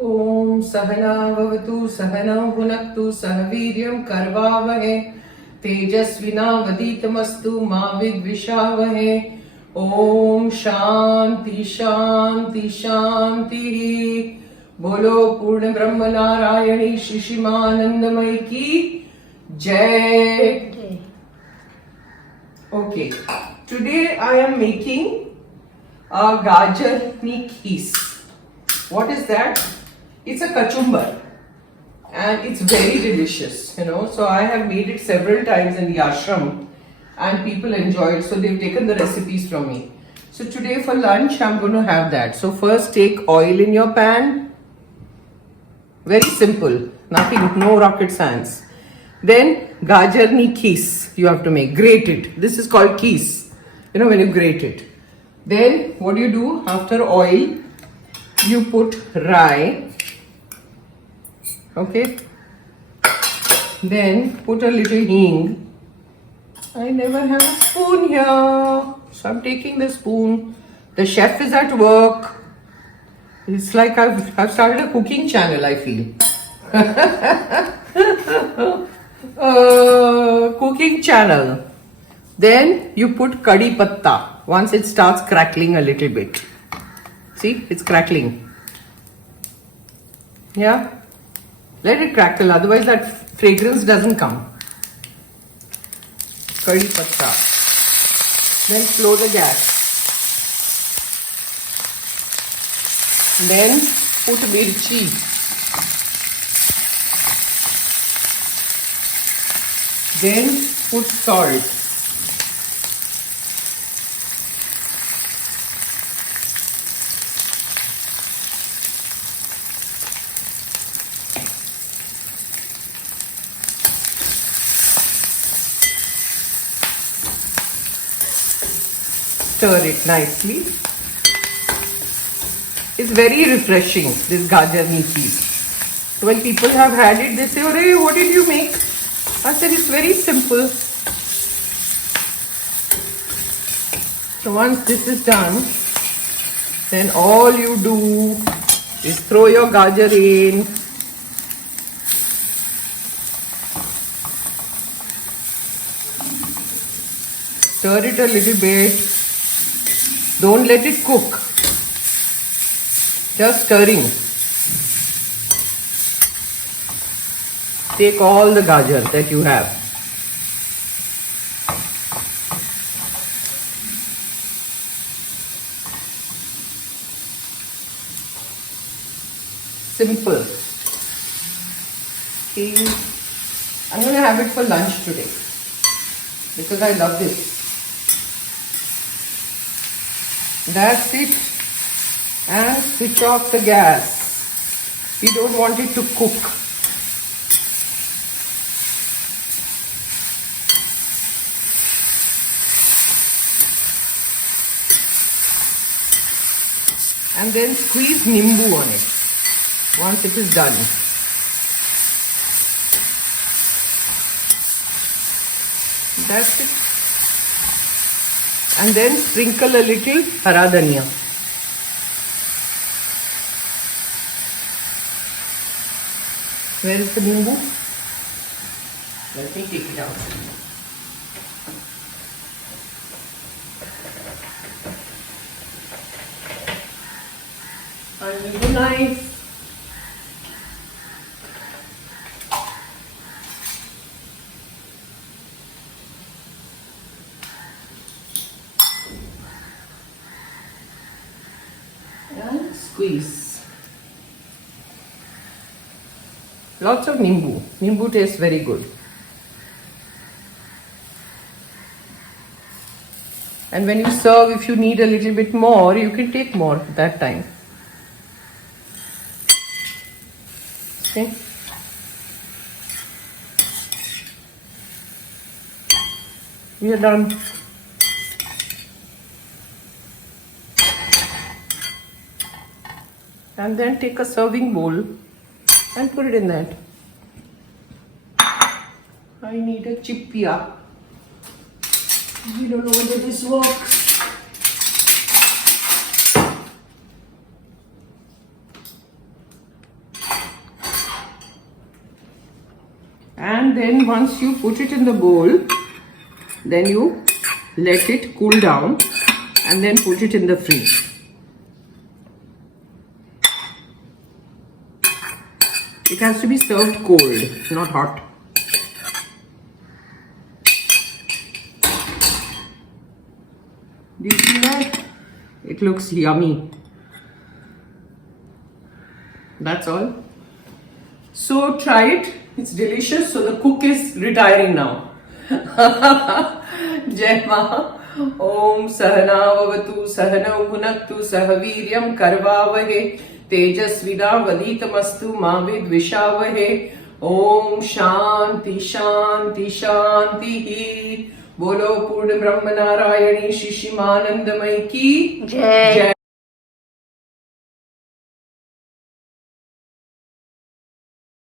Om Sahana Vavatu Sahana Bhunaktu Sahaviryam Karvavahe Tejasvina Vaditamastu Ma Vidvishavahe Om Shanti Shanti Shanti Bolo Purna Brahma Narayani Shishimanandamai ki Jai. Okay, today I am making a Gaajar ni Khees. What is that? It's a Kachumber and it's very delicious, So I have made it several times in the ashram and people enjoy it. So they've taken the recipes from me. So today for lunch I'm going to have that. So first take oil in your pan. Very simple. Nothing, no rocket science. Then Gaajar ni Khees you have to make. Grate it. This is called Khees. When you grate it. Then what do you do? After oil, you put rye. Okay. Then put a little hing. I never have a spoon here, so I'm taking the spoon. The chef is at work. It's like I've started a cooking channel, I feel. Cooking channel. Then you put kadhi patta once it starts crackling a little bit. See, it's crackling. Yeah? Let it crackle, otherwise that fragrance doesn't come. Kadhi patta. Then slow the gas. Then put mirchi. Then put salt. Stir it nicely. It's very refreshing, this Gaajar ni Khees. So when people have had it, they say, "Hey, what did you make?" I said, it's very simple. So once this is done, then all you do is throw your Gaajar in. Stir it a little bit. Don't let it cook. Just stirring. Take all the Gaajar that you have. Simple. Okay. I'm going to have it for lunch today because I love this. That's it. And switch off the gas. We don't want it to cook. And then squeeze nimbu on it once it is done. That's it. And then sprinkle a little hara dhania. Where is the nimbu? Let me take it out. I need a knife. And squeeze. Lots of nimbu. Nimbu tastes very good. And when you serve, if you need a little bit more, you can take more at that time. Okay. We are done. And then take a serving bowl and put it in that. I need a chippia. We don't know whether this works. then once you put it in the bowl, then you let it cool down and then put it in the fridge. It has to be served cold, not hot. Do you see that? It looks yummy. That's all. So try it. It's delicious. So the cook is retiring now. Jai Ma. Om Sahana Vavatu Sahana Bhunaktu Sahaviryam Karvavahe Tejasvida Vaditamastu Mavid Vishavahe. Om Shanti Shanti Shanti. Bolo Purna Brahmanarayani Shishimanandamai ki Jai.